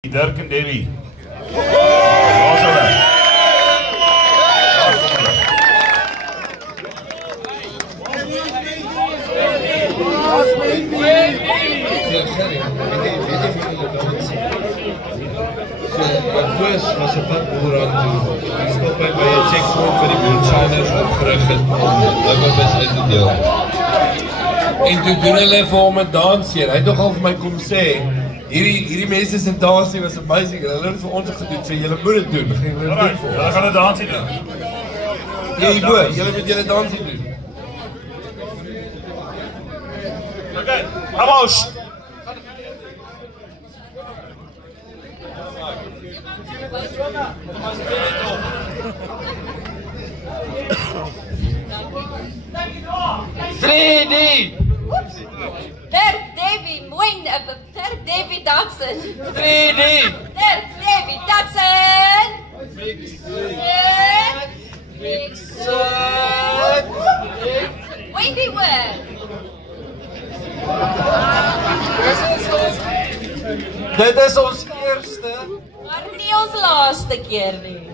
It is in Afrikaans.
Dirk en Debbie. Waar is hulle? Koos was een pad boer aan toe. Die stop by een checkpoint vir die boertjiners opgerig het om Limobus uit te deel. En toe doen hulle vir hom 'n dansieer. Hy het nogal vir my kom sê, hierdie mense se dansie was amazing. Hulle het vir ons gedoen, sê julle moet dit doen. Hulle gaan 'n dansie doen. Hierbo, julle moet julle dansie doen. Okay, vamos. Dirk, Davie, Dirk, Davie, Dodson. 3D. Dirk, Davie, Dodson. Vixen. Wendy Word. Dit is ons eerste. Maar nie ons laaste keer nie.